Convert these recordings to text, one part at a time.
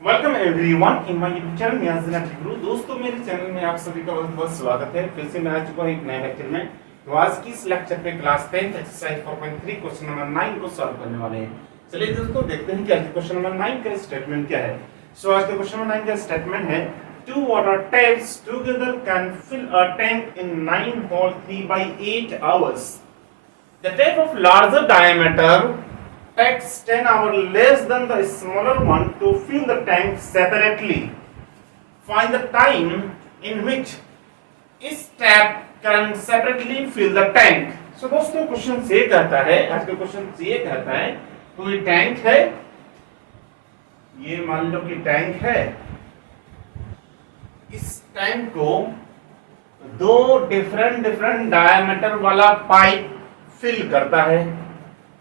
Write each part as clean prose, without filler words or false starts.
Welcome everyone in my YouTube channel Niyaz Guru. दोस्तों मेरे channel में आप सभी का बहुत बहुत स्वागत है। फिर से मैं आ चुका हूं एक नए लेक्चर में। तो आज की इस लेक्चर पे क्लास 10 एक्सरसाइज 4.3 क्वेश्चन नंबर 9 को सॉल्व करने वाले हैं। चलिए दोस्तों देखते हैं कि आज क्वेश्चन नंबर 9 का स्टेटमेंट क्या है। सो आज के क्वेश्चन नंबर 9 का स्टेटमेंट है two water taps together can fill a tank in 9 hole 3 by 8 hours. The tap of larger diameter takes 10 hours less than the smaller one to fill the tank separately. Find the time in which each tap can separately fill the tank. So दोस्तों question से कहता है, आज का question से कहता है कोई टैंक है, ये मान लो कि टैंक है। इस टैंक को दो डिफरेंट डायमीटर वाला पाइप फिल करता है।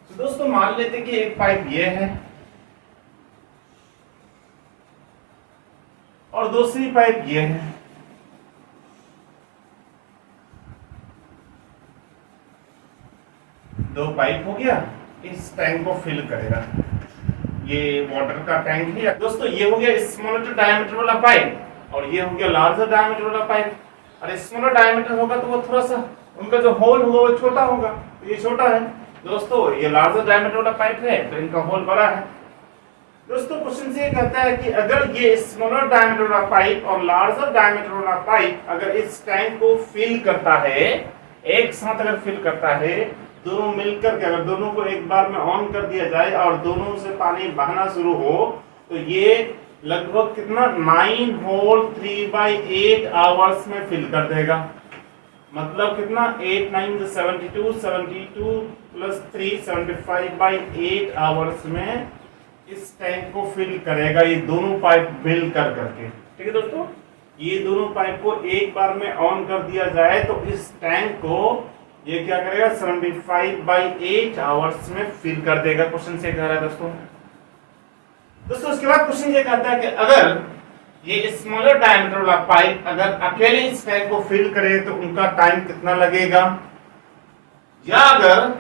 तो दोस्तों मान लेते कि एक पाइप ये है और दूसरी पाइप ये है। दो पाइप हो गया, इस टैंक को फिल करेगा। ये वाटर का टैंक है दोस्तों। ये हो गया स्मॉलर डायमीटर वाला पाइप और ये हो गया लार्जर डायमीटर वाला पाइप। और स्मॉलर डायमीटर होगा तो वो थोड़ा सा उनका जो होल होगा वो छोटा होगा, तो ये छोटा है दोस्तों। ये लार्जर डायमीटर वाला पाइप है तो इनका होल बड़ा है। दोस्तों क्वेश्चन से ये कहता है कि अगर ये स्मॉलर डायमीटर वाला पाइप और लार्जर डायमीटर वाला पाइप अगर इस टैंक को फिल करता है, एक साथ अगर फिल करता है, दोनों मिलकर के अगर दोनों को एक बार में ऑन कर दिया जाए और दोनों से पानी बहना शुरू हो तो ये लगभग कितना 9 होल 3 by 8 आवर्स में फिल कर देगा। मतलब कितना 8 9 72 72 प्लस 3 75 by 8 आवर्स में इस टैंक को फिल करेगा। ये दोनों पाइप मिल कर करके, ठीक है दोस्तों। ये दोनों पाइप को एक बार में ऑन कर दिया जाए तो इस टैंक को ये क्या करेगा 75 by 8 आवर्स में फिल कर देगा। क्वेश्चन से कह रहा है दोस्तों उसके बाद क्वेश्चन ये कहता है कि अगर ये स्मॉलर डायमीटर वाला पाइप अगर अकेले इस टैंक को फिल करे तो उनका टाइम कितना लगेगा, या अगर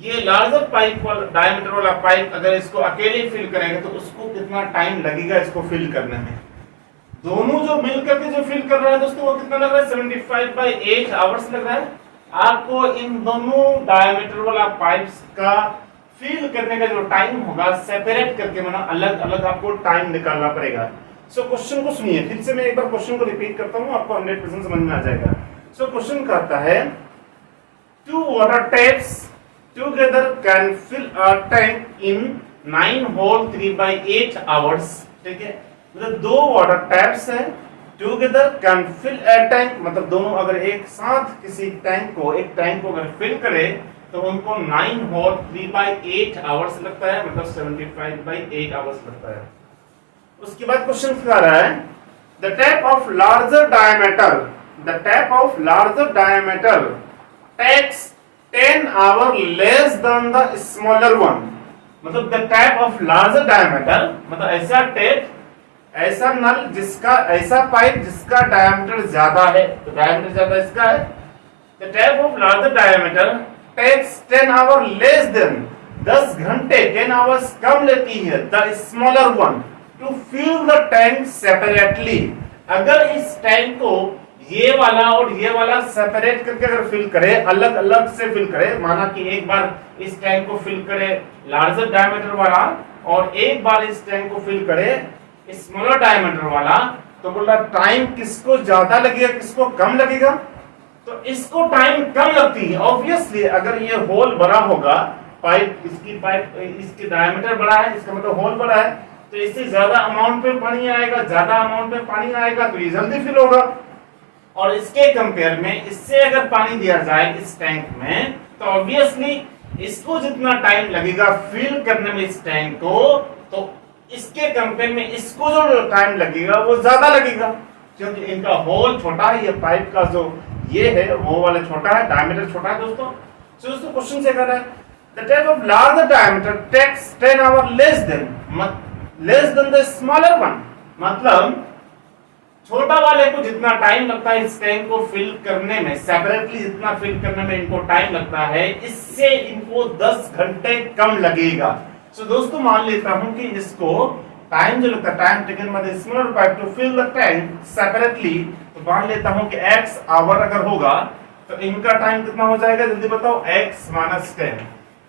ये लार्जर पाइप वाला डायमीटर वाला पाइप अगर इसको अकेले फिल करेगा तो उसको कितना टाइम लगेगा इसको फिल करने में। दोनों जो मिलकर के जो फिल कर रहा है दोस्तों वो कितना लग रहा है 75 by 8 आवर्स लग रहा है। आपको इन दोनों डायमीटर वाला पाइप्स का फिल करने का जो टाइम होगा सेपरेट करके मतलब अलग अलग आपको टाइम निकालना पड़ेगा। सो क्वेश्चन को सुनिए, फिर से मैं एक बार क्वेश्चन को रिपीट करता हूं, आपको 100% समझ में आ जाएगा। सो क्वेश्चन कहता है two water taps together can fill a tank in 9 hole 3 by 8 hours। ठीक है, मतलब दो वाटर टैप्स है, together can fill a tank, मतलब दोनों अगर एक साथ किसी टैंक को अगर फिल करे तो उनको 9 होल 3 by 8 आवर्स लगता है, मतलब 75 by 8 आवर्स लगता है। उसके बाद क्वेश्चन कह रहा है the tap of larger diameter takes 10 hour less than the smaller one. मतलब the tap of larger diameter मतलब ऐसा टैप, ऐसा नल जिसका, ऐसा पाइप जिसका डायमीटर ज्यादा है, तो डायमीटर ज्यादा इसका है। The tap of larger diameter takes 10 hour less than 10 घंटे 10 आवर्स कम लेती है the smaller one to fill the tank separately. अगर इस टैंक को ये वाला और ये वाला सेपरेट करके अगर फिल करे, अलग अलग से फिल करे, माना कि एक बार इस टैंक को फिल करे लार्जर डायमीटर वाला और एक बार इस टैंक को फिल करे स्मॉलर डायमीटर वाला, तो बोला टाइम किसको ज्यादा लगेगा किसको कम लगेगा। तो इसको टाइम कम लगती है ऑब्वियसली। अगर ये होल बड़ा होगा, इसकी डायमीटर बड़ा है, इसका मतलब होल बड़ा है, तो इससे ज्यादा अमाउंट पे पानी आएगा, तो ये जल्दी फिल होगा। और इसके कंपेयर में इससे अगर पानी दिया जाए इस टैंक में तो ऑब्वियसली इसको जितना टाइम लगेगा फिल करने में इस टैंक को, तो इसके कंपेयर में इसको जो टाइम लगेगा वो ज्यादा लगेगा, क्योंकि इनका होल छोटा है। ये पाइप का जो ये है वो वाला छोटा है, डायमीटर छोटा है दोस्तों। सो दोस्तों क्वेश्चन से कह रहा है the tap of larger diameter takes 10 hour less than the smaller one. मतलब छोटा वाले को जितना टाइम लगता है इस टैंक को फिल करने में, सेपरेटली जितना फिल करने में इनको टाइम लगता है, इससे इनको 10 घंटे कम लगेगा। सो दोस्तों मान लेता हूं कि इसको टाइम जो लगता है, time taken by the smaller pipe to fill the tank separately, तो मान लेता हूं कि x आवर अगर होगा तो इनका टाइम कितना हो जाएगा, जल्दी बताओ, x माइनस 10,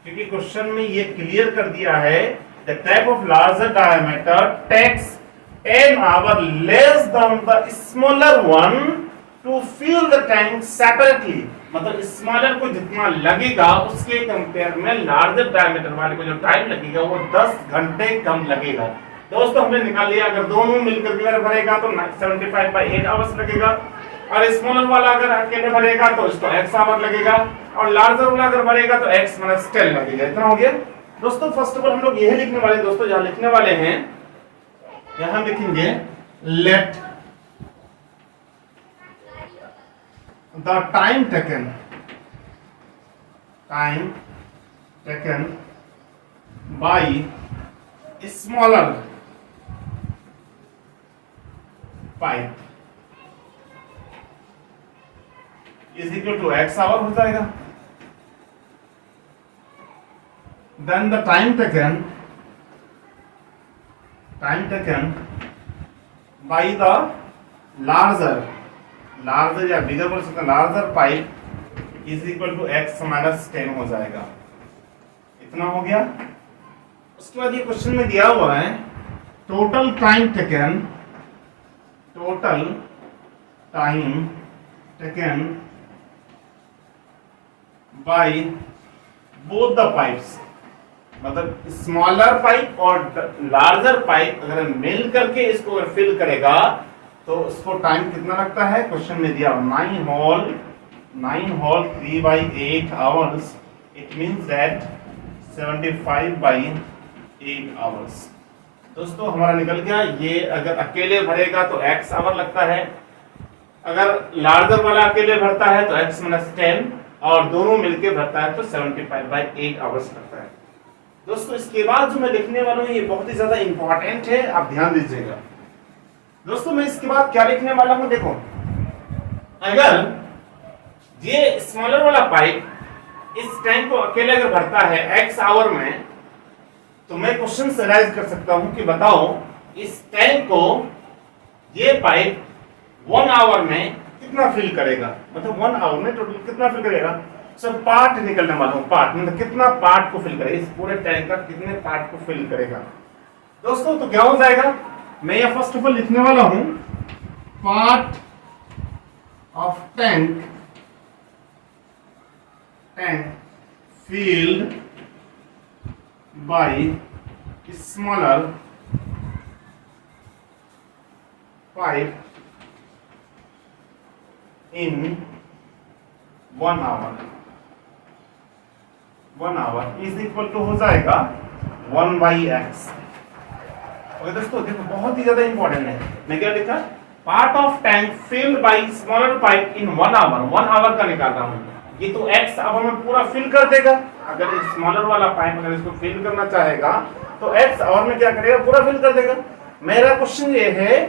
क्योंकि क्वेश्चन में ये क्लियर कर दिया है the type of larger diameter takes 10 hour less than the smaller one to fill the tank separately, मतलब स्मॉलर को जितना लगेगा उसके कंपेयर में लार्जर डायमीटर वाले को जो टाइम लगेगा वो 10 घंटे कम लगेगा। दोस्तों हमने निकाल लिया, अगर दोनों मिलकर अगर भरेगा तो 75/8 आवर्स लगेगा, और स्मॉलर वाला अगर अकेले भरेगा तो इसको x आवर लगेगा, और लार्जर वाला अगर भरेगा तो x माइनस 10 लगेगा। इतना हो गया दोस्तों। फर्स्ट ऑफ ऑल हम लोग यही लिखने वाले हैं दोस्तों, जहां लिखने वाले हैं यहां लिखेंगे late the time taken by smaller pipe is equal to x hour हो जाएगा। then the time taken by the larger या बिगर बोल सकते हैं, larger pipe is equal to x minus 10 हो जाएगा। इतना हो गया। उसके बाद ये क्वेश्चन में दिया हुआ है total time taken bye both the pipes, मतलब स्मॉलर पाइप और लार्जर पाइप अगर मिल करके इसको फिल करेगा तो उसको टाइम कितना लगता है, क्वेश्चन में दिया 9 whole 3/8 hours, it means that 75/8 hours. दोस्तों हमारा निकल गया। ये अगर अकेले भरेगा तो x आवर लगता है, अगर लार्जर वाला अकेले भरता है तो x माइनस 10, और दोनों मिलके भरता है तो 75/8 आवर्स लगता है। दोस्तों इसके बाद जो मैं लिखने वाला हूँ ये बहुत ही ज्यादा इंपॉर्टेंट है, आप ध्यान दीजिएगा। दोस्तों मैं इसके बाद क्या लिखने वाला हूं, देखो अगर ये स्मॉलर वाला पाइप इस टैंक को अकेले अगर भरता है x आवर में, तो मैं क्वेश्चन से राइज कर सकता हूं कि बताओ इस टैंक को ये पाइप 1 आवर में कितना फिल करेगा, मतलब 1 आवर में टोटल कितना फिल करेगा। सब पार्ट निकलने वाला हूं, पार्ट मतलब कितना पार्ट को फिल करेगा, इस पूरे टैंक का कितने पार्ट को फिल करेगा। दोस्तों तो क्या हो जाएगा, मैं यह फर्स्ट ऑफ ऑल लिखने वाला हूं part of tank filled by smaller pipe in 1 hour. 1 hour is equal to हो जाएगा 1/x. ओके दोस्तों देखो बहुत ही ज्यादा इंपॉर्टेंट है। मैं क्या लिखा, part of tank filled by smaller pipe in 1 hour. 1 hour का निकाल रहा हूं, ये तो x आवर में पूरा फिल कर देगा। अगर स्मॉलर वाला पाइप अगर इसको फिल करना चाहेगा तो x आवर में क्या करेगा, पूरा फिल कर देगा। मेरा क्वेश्चन ये है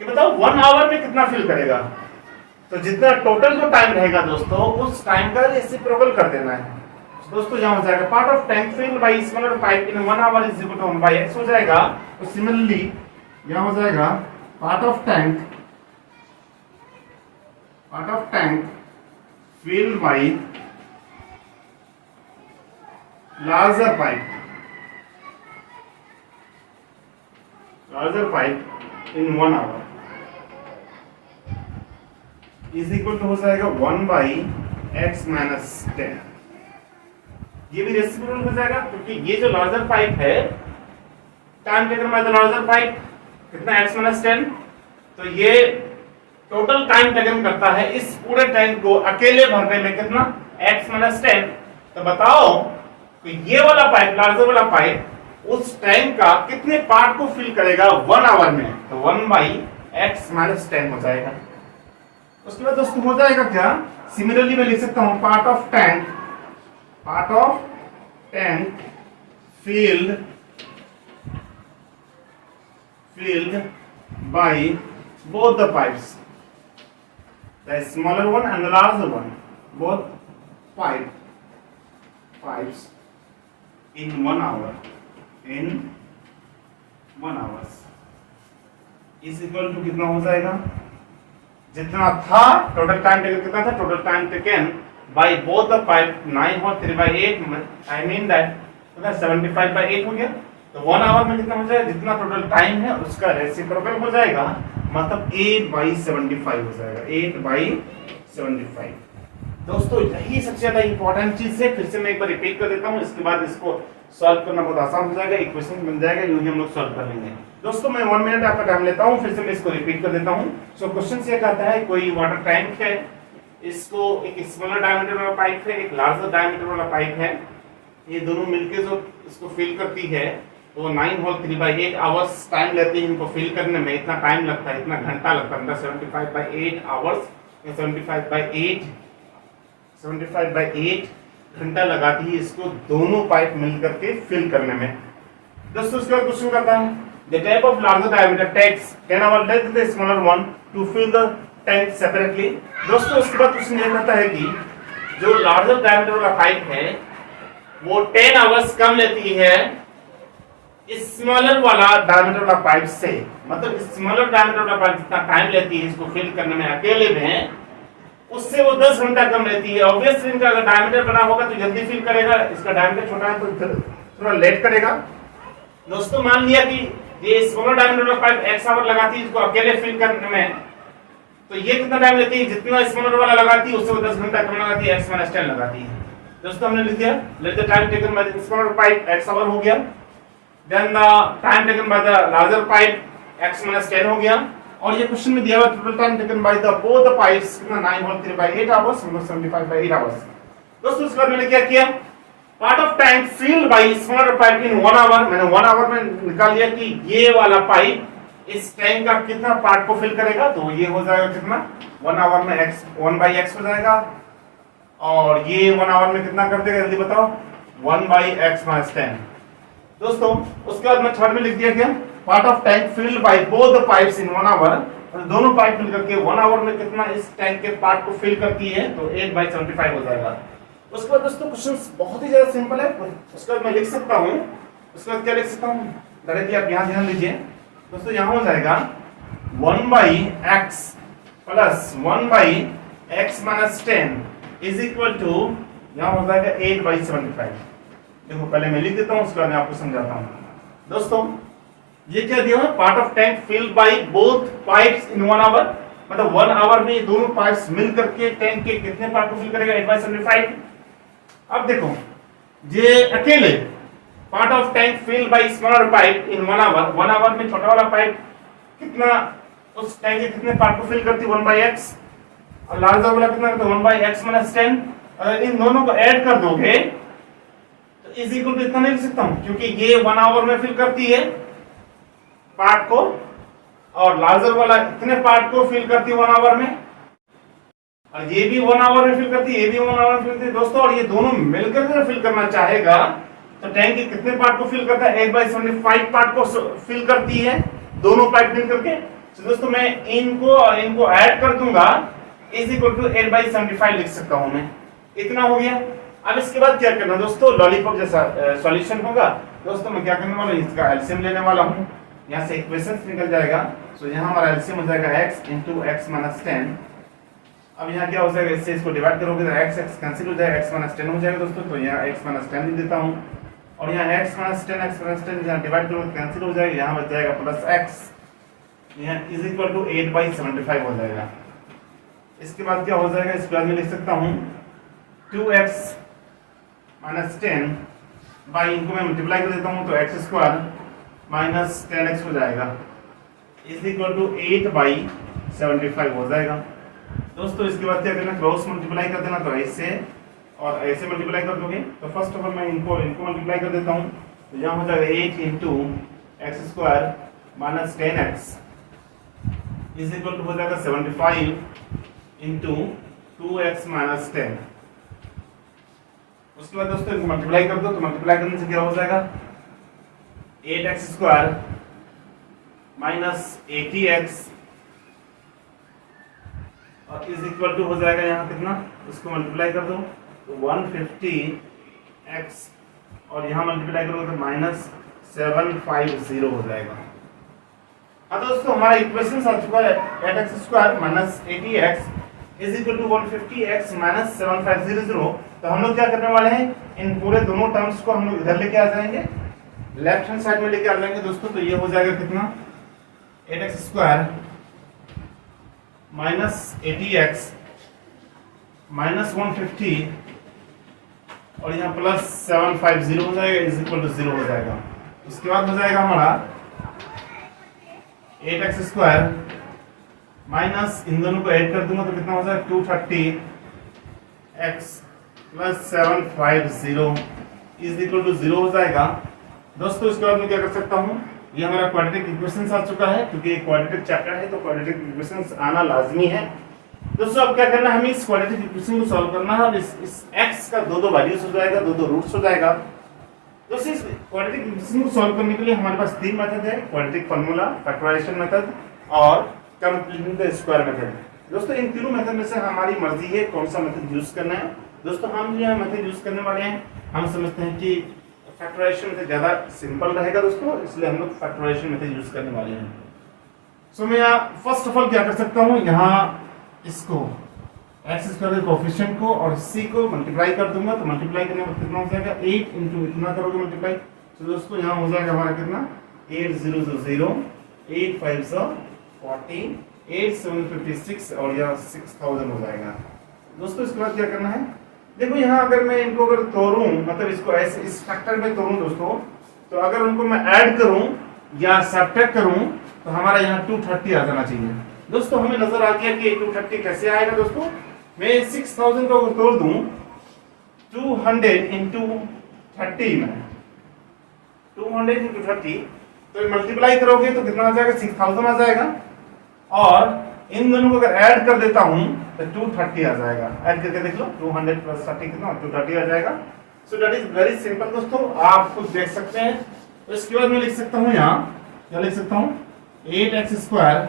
कि बताओ 1 आवर में कितना फिल करेगा, तो जितना टोटल जो टाइम रहेगा दोस्तों उस टाइम का रेसिप्रोकल कर देना है। दोस्तों यहां हो जाएगा part of tank filled by smaller pipe in 1 hour is equal to 1/x हो जाएगा। तो सिमिलरली यहां हो जाएगा part of tank filled by larger pipe in 1 hour is equal to हो जाएगा 1/x minus 10। ये भी रेसिप्रोकल हो जाएगा क्योंकि ये जो लार्जर पाइप है, time taken by the larger pipe कितना x minus 10, तो ये टोटल टाइम टेकन करता है इस पूरे टैंक को अकेले भरने में कितना, x minus 10। तो बताओ कि ये वाला पाइप, लार्जर वाला पाइप उस टैंक का कितने पार्ट को फिल करेगा 1 आवर में, तो 1/x minus 10 हो जाएगा। उसके बाद दोस्तों हो जाएगा क्या, सिमिलरली मैं लिख सकता हूं part of tank filled by both the pipes, the smaller one and the larger one, both pipes in 1 hour 1 hours is equal to कितना हो जाएगा, जितना था टोटल टाइम टेकन कितना था, total time taken bye both the pipe 9 और 3/8, I mean that कितना 75/8 हो गया। तो 1 आवर में कितना हो जाएगा, जितना टोटल टाइम है उसका रेसिप्रोकल हो जाएगा, मतलब 8/75 हो जाएगा, 8/75। दोस्तों यही सबसे ज्यादा इंपॉर्टेंट चीज है, फिर से मैं एक बार रिपीट कर देता हूँ, इसके बाद इसको सॉल्व करना बहुत आसान हो जाएगा, इक्वेशन बन जाएगा, यूं ही हम लोग सॉल्व कर लेंगे। दोस्तों मैं 1 मिनट आपका टाइम लेता हूँ, फिर से मैं इसको रिपीट कर देता हूँ। सो क्वेश्चन से कहता है कोई वाटर टैंक है, इसको एक स्मॉलर डायमीटर वाला पाइप है, एक लार्जर डायमीटर वाला पाइप है, ये दोनों मिलके जो इसको फिल करती है तो 9 होल 3/8 आवर्स टाइम लेते हैं इनको फिल करने में, इतना टाइम लगता है, इतना घंटा लगता है, 75/8 आवर्स, 75/8 घंटा लगाती है इसको दोनों पाइप मिल करके फिल करने में। दोस्तों उसके बाद क्वेश्चन करता है the type of larger diameter takes 10 hour less the smaller one to fill the tank separately. दोस्तों उसके बाद क्वेश्चन ये कहता है कि जो लार्जर डायमीटर वाला पाइप है वो 10 आवर्स कम लेती है स्मॉलर वाला डायमीटर वाला पाइप से, मतलब स्मॉलर डायमीटर वाला पाइप जितना टाइम लेती है इसको फिल करने में अकेले में, उससे वो 10 घंटा कम लेती है। ऑब्वियसली इनका अगर डायमीटर बड़ा होगा तो जल्दी फिल करेगा, इसका डायमीटर छोटा है तो थोड़ा लेट करेगा। दोस्तों मान लिया कि ये स्मॉलर डायमीटर वाला पाइप x आवर लगाती है इसको अकेले फिल करने में, तो ये कितना टाइम लेती है, जितना स्मॉलर वाला लगाती है उससे वो 10 घंटा कम लगाती है, x - 10 लगाती है। दोस्तों हमने लिख दिया let the time taken by the smaller pipe x hour हो गया, then the time taken by the larger pipe x - 10 हो गया, और ये क्वेश्चन में दिया हुआ total time taken by the both the pipes कितना 9 होल 3/8 आवर्स, मतलब 75/8 आवर्स। दोस्तों उसके बाद मैंने क्या किया, part of tank filled by smaller pipe in 1 hour, मैंने 1 आवर में निकाल लिया कि ये वाला पाइप इस टैंक का कितना पार्ट को फिल करेगा, तो ये हो जाएगा कितना 1 आवर में x 1/x हो जाएगा, और ये 1 आवर में कितना कर देगा जल्दी बताओ 1/x - 10। दोस्तों उसके बाद मैं थर्ड में लिख दिया क्या, part of tank filled by both the pipes in 1 hour, और दोनों पाइप मिल करके 1 आवर में कितना इस टैंक के पार्ट को फिल करती है, तो 8/75 हो जाएगा। उसके बाद दोस्तों क्वेश्चन बहुत ही ज्यादा सिंपल है, उसके बाद मैं लिख सकता हूँ, उसके बाद क्या लिख सकता हूँ डायरेक्टली आप यहाँ ध्यान दीजिए। दोस्तों यहाँ हो जाएगा 1/x plus 1/x - 10 is equal to, यहाँ हो जाएगा 8/75। देखो पहले मैं लिख देता हूँ उसके बाद मैं आपको समझाता हूँ। दोस्तों ये क्या दिया है, part of tank filled by both pipes in 1 hour, मतलब 1 आवर में ये दोनों पाइप्स मिल करके टैंक के कितने पार्ट को फिल करेगा 8/75। अब देखो ये अकेले part of tank filled by smaller pipe in 1 hour, 1 hour में छोटा वाला पाइप कितना उस टैंक के कितने पार्ट को फिल करती है 1/x, और लार्जर वाला कितना करता है 1/x - 10। अगर इन दोनों को ऐड कर दोगे तो इज इक्वल टू इतना नहीं लिख सकता हूं, क्योंकि ये 1 आवर में फिल करती है पार्ट को, और लार्जर वाला इतने पार्ट को फिल करती है 1 आवर में, और ये भी 1 आवर में फिल करती है, ये भी 1 आवर में फिल करती है। दोस्तों और ये दोनों मिलकर के फिल करना चाहेगा तो टैंक के कितने पार्ट को फिल करता है 8/75 पार्ट को फिल करती है दोनों पाइप मिल करके। तो दोस्तों मैं इनको और इनको ऐड कर दूंगा, इज इक्वल टू 8/75 लिख सकता हूं मैं, इतना हो गया। अब इसके बाद क्या करना दोस्तों, लॉलीपॉप जैसा सॉल्यूशन होगा। दोस्तों मैं क्या करने वाला हूं, इसका एलसीएम लेने वाला हूं, यहाँ से इक्वेशन निकल जाएगा। सो यहाँ हमारा एलसीएम हो जाएगा x × x - 10। अब यहाँ क्या हो जाएगा, इससे इसको डिवाइड करोगे तो x कैंसिल हो जाएगा, x - 10 हो जाएगा दोस्तों। तो यहाँ x - 10 लिख देता हूँ, और यहाँ x - 10 यहाँ डिवाइड करोगे तो कैंसिल हो जाएगा, यहाँ बच जाएगा प्लस x, यहाँ इज इक्वल टू 8/75 हो जाएगा। इसके बाद क्या हो जाएगा, इसके बाद मैं लिख सकता हूँ 2x - 10 बाई, इनको मैं मल्टीप्लाई कर देता हूँ तो x² - 10x हो जाएगा, इज इक्वल टू 8/75 हो जाएगा। दोस्तों इसके बाद क्या करना, क्रॉस मल्टीप्लाई कर देना, तो ऐसे और ऐसे मल्टीप्लाई कर दोगे। तो फर्स्ट ऑफ ऑल मैं इनको मल्टीप्लाई कर देता हूँ, तो यहाँ हो जाएगा 8 × x² - 10x is equal to हो जाएगा 75 × 2x - 10। उसके बाद दोस्तों इनको मल्टीप्लाई कर दो, तो मल्टीप्लाई करने से क्या हो जाएगा 8x² - 80x और इज इक्वल टू हो जाएगा यहाँ कितना, इसको मल्टीप्लाई कर दो तो 150x, और यहाँ मल्टीप्लाई करोगे तो 750 हो जाएगा। हाँ दोस्तों, हमारा इक्वेशन आ चुका है 8x square minus 80x is equal to 150x minus 7500। तो हम लोग क्या करने वाले हैं, इन पूरे दोनों टर्म्स को हम लोग इधर लेके आ जाएंगे, लेफ्ट हैंड साइड में लेके आ जाएंगे दोस्तों। तो ये हो जाएगा कितना, 8x square minus 80x minus 150 और यहाँ प्लस 750 हो जाएगा इज इक्वल टू 0 हो जाएगा। उसके बाद हो जाएगा हमारा 8x स्क्वायर माइनस, इन दोनों को ऐड कर दूंगा तो कितना हो जाएगा 230x plus 750 is equal to 0 हो जाएगा दोस्तों। इसके बाद मैं क्या कर सकता हूँ, ये हमारा क्वाड्रेटिक इक्वेशंस आ चुका है, क्योंकि क्वाड्रेटिक चैप्टर है तो क्वाड्रेटिक इक्वेशंस आना लाजमी है दोस्तों। अब क्या करना है, हमें इस क्वाड्रेटिक इक्वेशन को सॉल्व करना है और इस x का दो वैल्यूज हो जाएगा, दो रूट्स हो जाएगा दोस्तों। इस क्वाड्रेटिक इक्वेशन को सॉल्व करने के लिए हमारे पास तीन मेथड है, क्वाड्रेटिक फार्मूला, फैक्टराइजेशन मेथड और कंप्लीटिंग द स्क्वायर मेथड। दोस्तों इन तीनों मेथड में से हमारी मर्जी है कौन सा मेथड यूज करना है दोस्तों। हम जो मेथड यूज करने वाले हैं, हम समझते हैं कि फैक्टराइजेशन मेथड ज्यादा सिंपल रहेगा दोस्तों, इसलिए हम लोग फैक्टराइजेशन मेथड यूज करने वाले हैं। सो मैं यहाँ फर्स्ट ऑफ ऑल क्या कर सकता हूँ, यहाँ इसको एक्स स्क्वायर के कोफिशिएंट को और c को मल्टीप्लाई कर दूंगा, तो मल्टीप्लाई करने में कितना हो जाएगा 8 इंटू इतना करोगे मल्टीप्लाई, तो दोस्तों यहाँ हो जाएगा हमारा कितना 8000 8 5 40 8 7 56 और यह 6000 हो जाएगा दोस्तों। इसके बाद क्या करना है, देखो यहाँ अगर मैं इनको अगर तोड़ूं, मतलब इसको ऐसे इस फैक्टर में तोड़ूं दोस्तों, तो अगर उनको मैं ऐड करूं या सब्ट्रैक्ट करूं तो हमारा यहाँ 230 आ जाना चाहिए दोस्तों। हमें नजर आ गया कि 230 कैसे आएगा दोस्तों। मैं 6000 को अगर तोड़ दूं 200 इंटू 30 में 200 इंटू 30 तो मल्टीप्लाई करोगे तो कितना आ जाएगा 6000 आ जाएगा, और इन दोनों को अगर ऐड कर देता हूं तो 230 आ जाएगा। ऐड करके देख लो 200 प्लस 30 कितना 230 आ जाएगा। So that is very simple दोस्तों, आप खुद देख सकते हैं। तो इसके बाद मैं लिख सकता हूं, यहाँ क्या लिख सकता हूं 8x स्क्वायर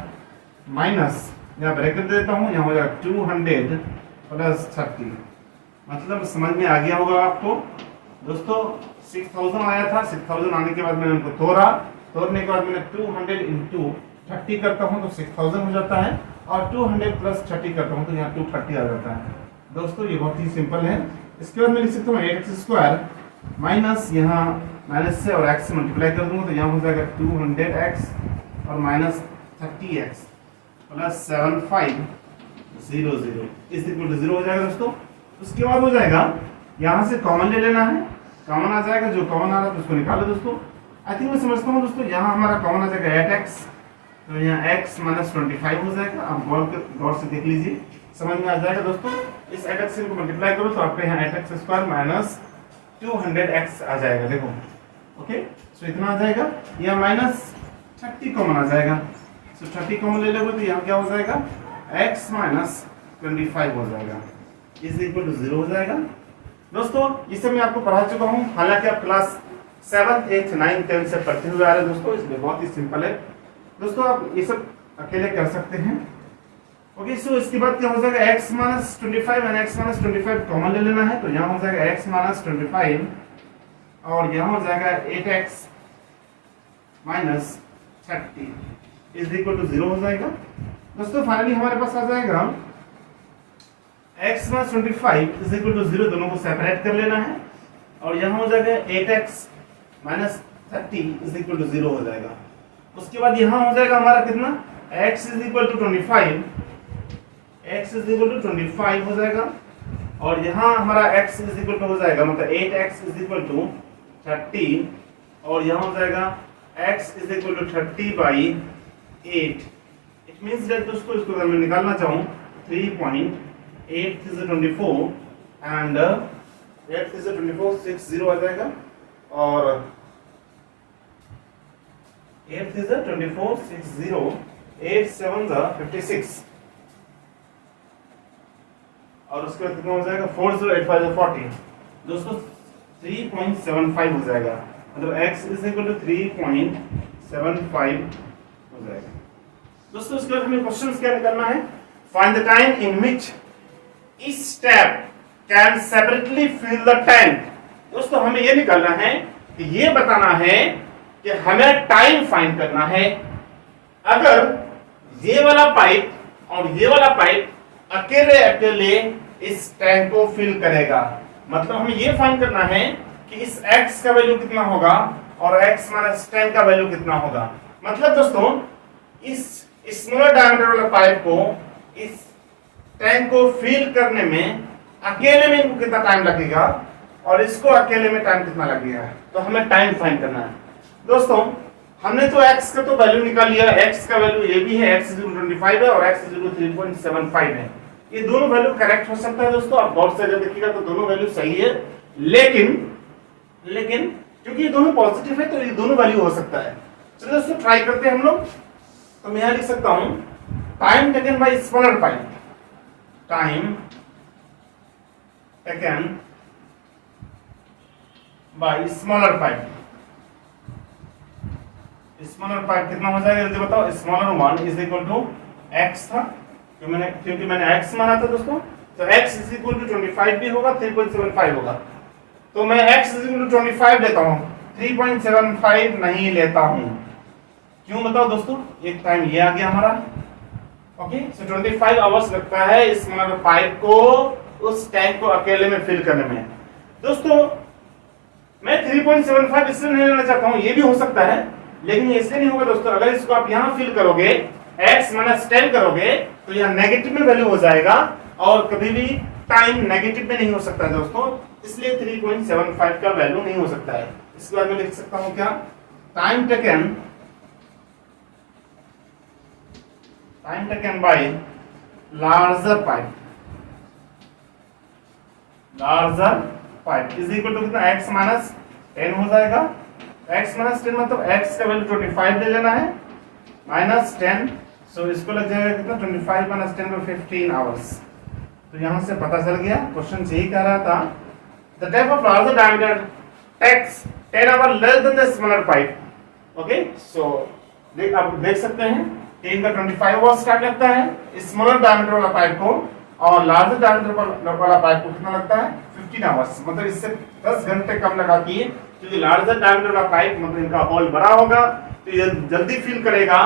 माइनस, यहाँ ब्रैकेट दे देता हूँ, यहाँ हो जाएगा 200 प्लस 30। मतलब समझ में आ गया होगा आपको दोस्तों। 6000 आया था, 6000 आने के बाद मैंने उनको तोड़ा, तोड़ने के बाद मैंने 200 इंटू 30 करता हूँ तो 6000 हो जाता है, और 200 प्लस 30 करता हूँ तो यहाँ 230 आ जाता है दोस्तों। ये बहुत ही सिंपल है। इसके बाद मैं लिख सकता हूँ 8x स्क्वायर माइनस, यहाँ माइनस से और x से मल्टीप्लाई कर दूंगा तो यहाँ हो जाएगा 200x और minus 30x plus 7500 is equal to 0 हो जाएगा दोस्तों। उसके बाद हो जाएगा, यहाँ से कॉमन ले लेना है, कॉमन आ जाएगा, जो कॉमन आ रहा है तो उसको निकालो दोस्तों। आई थिंक मैं समझता हूँ दोस्तों, यहाँ हमारा कॉमन आ जाएगा 8x, तो यहाँ x माइनस 25 हो जाएगा। आप गौर से देख लीजिए, समझ में आ जाएगा दोस्तों। इस 8x को मल्टीप्लाई करो तो आपके यहाँ 8x स्क्वायर माइनस 200x आ जाएगा, देखो ओके। सो इतना आ जाएगा, यहाँ माइनस 30 कॉमन आ जाएगा, सो 30 कॉमन ले लोगे तो यहाँ क्या हो जाएगा x माइनस 25 हो जाएगा इज इक्वल टू 0 हो जाएगा दोस्तों। ये सब मैं आपको पढ़ा चुका हूँ, हालांकि आप class 7th 8th 9th 10th से पढ़ते हुए आ रहे हैं दोस्तों, इसलिए बहुत ही सिंपल है दोस्तों, आप ये सब अकेले कर सकते हैं ओके। सो इसके बाद क्या हो जाएगा x माइनस 25 और x माइनस 25 कॉमन ले लेना है, तो यहाँ हो जाएगा x माइनस 25 और यहाँ हो जाएगा 8x minus 30 is equal to 0 हो जाएगा दोस्तों। फाइनली हमारे पास आ जाएगा x minus 25 is equal to 0, दोनों को सेपरेट कर लेना है, और यहाँ हो जाएगा 8x minus 30 is equal to 0 हो जाएगा। उसके बाद यहाँ हो जाएगा हमारा कितना x is equal to 25, x is equal to 25 हो जाएगा, और यहाँ हमारा x इज इक्वल टू हो जाएगा मतलब 8x इज इक्वल टू 30, और यहाँ हो जाएगा x is equal to 30 by 8। It means that दोस्तों, इसको अगर मैं निकालना चाहूँ 3.8 is 24 and 8 is 24 60 आ जाएगा, और 8 is 24 60 8 7 56, और उसके बाद कितना हो जाएगा 4085 40 दोस्तों 3.75 हो जाएगा, मतलब x इज इक्वल टू 3.75 हो जाएगा दोस्तों। उसके बाद हमें क्वेश्चंस क्या करना है, find the time in which each step can separately fill the tank। दोस्तों हमें ये निकालना है कि ये बताना है कि हमें टाइम फाइंड करना है। अगर ये वाला पाइप और ये वाला पाइप अकेले अकेले इस टैंक को फिल करेगा, मतलब हमें ये फाइंड करना है कि इस x का वैल्यू कितना होगा और x माइनस 10 का वैल्यू कितना होगा। मतलब दोस्तों इस स्मॉलर डायमीटर वाला पाइप को इस टैंक को फिल करने में अकेले में इनको कितना टाइम लगेगा और इसको अकेले में टाइम कितना लगेगा, तो हमें टाइम फाइंड करना है। दोस्तों हमने तो x का तो वैल्यू निकाल लिया, x का वैल्यू ये भी है, x 25 है और x 3.75 है। ये दोनों वैल्यू करेक्ट हो सकता है दोस्तों, आप गौर से अगर देखिएगा तो दोनों वैल्यू सही है, लेकिन क्योंकि ये दोनों पॉजिटिव है तो ये दोनों वैल्यू हो सकता है। चलिए दोस्तों ट्राई करते हैं हम लोग। तो मैं यहां लिख सकता हूं time taken by smaller pipe, time taken by smaller pipe. Smaller pipe कितना हो जाएगा जल्दी बताओ। Smaller 1 is equal to x था, क्योंकि मैंने x माना था दोस्तों, तो x इज इक्वल टू 25 भी होगा, 3.75 होगा। तो मैं x इज इक्वल टू 25 लेता हूं, 3.75 नहीं लेता हूं। क्यों बताओ दोस्तों, एक टाइम ये आ गया हमारा। ओके, सो 25 आवर्स लगता है इस स्मॉलर पाइप को उस टैंक को अकेले में फिल करने में। दोस्तों मैं 3.75 इसलिए नहीं लेना चाहता हूं, ये भी हो सकता है लेकिन ये इसलिए नहीं होगा दोस्तों। अगर इसको आप यहां फिल करोगे x माइनस 10 करोगे तो यहां नेगेटिव में वैल्यू हो जाएगा और कभी भी टाइम नेगेटिव में नहीं हो सकता है दोस्तों, इसलिए 3.75 का वैल्यू नहीं हो सकता है। इसके बाद मैं लिख सकता हूं क्या, time taken by larger pipe is equal to कितना, x माइनस 10 हो जाएगा। x माइनस 10 मतलब x का वैल्यू 25 ले लेना है माइनस 10, सो इसको लग जाएगा कितना, 25 माइनस 10 पर 15 आवर्स। तो यहां से पता चल गया, क्वेश्चन यही कह रहा था the type of larger diameter takes 10 hour less than the smaller pipe. Okay, so आप देख सकते हैं 10 का 25 आवर्स टाइम लगता है स्मॉलर डायमीटर वाला पाइप को, और लार्जर डायमीटर वाला पाइप को कितना लगता है 15 आवर्स, मतलब इससे 10 घंटे कम लगा दिए, क्योंकि लार्जर डायमीटर वाला पाइप मतलब इनका होल बड़ा होगा तो ये जल्दी फिल करेगा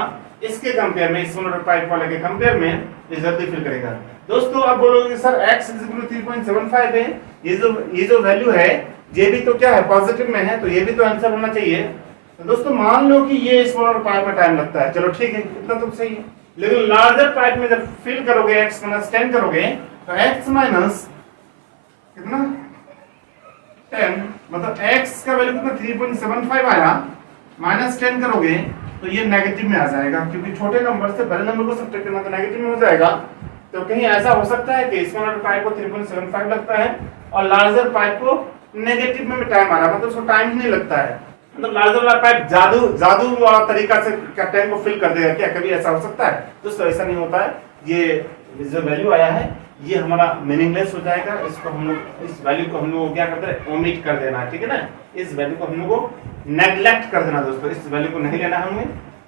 इसके कंपेयर में, स्मॉलर पाइप वाले के कंपेयर में ये जल्दी फिल करेगा। दोस्तों आप बोलोगे सर x 3.75 है, ये जो वैल्यू है ये भी तो क्या है, पॉजिटिव में है, तो ये भी तो आंसर होना चाहिए। तो दोस्तों मान लो कि ये स्मॉलर पाइप में टाइम लगता है, चलो ठीक है, इतना तो सही है, लेकिन लार्जर पाइप में जब फिल करोगे x माइनस 10 करोगे तो x माइनस कितना 10 मतलब x का वैल्यू कितना 3.75 आया, माइनस 10 करोगे तो ये नेगेटिव में आ जाएगा, क्योंकि छोटे नंबर से बड़े नंबर को सब्ट्रैक्ट करना तो नेगेटिव में हो जाएगा। तो कहीं ऐसा हो सकता है कि स्मॉलर पाइप को 3.75 लगता है और लार्जर पाइप को नेगेटिव में टाइम आ रहा है, मतलब उसको टाइम ही नहीं लगता है, मतलब लार्जर वाला पाइप जादू वाला तरीका से टैंक को फिल कर देगा क्या, कभी ऐसा हो सकता है दोस्तों? ऐसा नहीं होता है। ये जो वैल्यू आया है ये हमारा मीनिंगलेस हो जाएगा, इसको हम लोग इस वैल्यू को हम लोग क्या करते हैं, ओमिट कर देना है, ठीक है ना, इस वैल्यू को हम लोग को नेग्लेक्ट कर देना दोस्तों, इस वैल्यू को नहीं लेना हमें।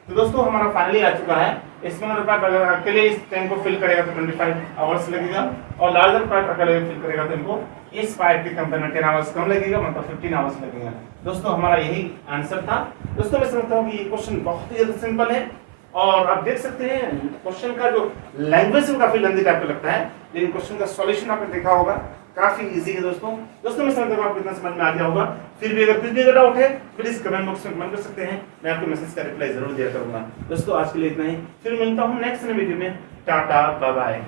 तो दोस्तों हमारा फाइनली आ चुका है, स्मॉलर पाइप अगर अकेले इस टैंक को फिल करेगा तो 25 आवर्स लगेगा और लार्जर पाइप अकेले फिल करेगा तो इनको इस पाइप के कंपेयर में 10 आवर्स कम लगेगा, मतलब 15 आवर्स लगेगा। दोस्तों हमारा यही आंसर था। दोस्तों मैं समझता हूँ कि ये क्वेश्चन बहुत ही ज्यादा सिंपल है और आप देख सकते हैं क्वेश्चन का जो लैंग्वेज है काफी लेंथी टाइप का लगता है, लेकिन क्वेश्चन का सॉल्यूशन आपने देखा होगा काफी इजी है दोस्तों। मैं समझता हूँ आपको इतना समझ में आ गया होगा। फिर भी अगर डाउट है प्लीज कमेंट बॉक्स में कमेंट कर सकते हैं, मैं आपके मैसेज का रिप्लाई जरूर दिया करूंगा। दोस्तों आज के लिए इतना ही, फिर मिलता हूँ नेक्स्ट वीडियो में। Tata bye bye.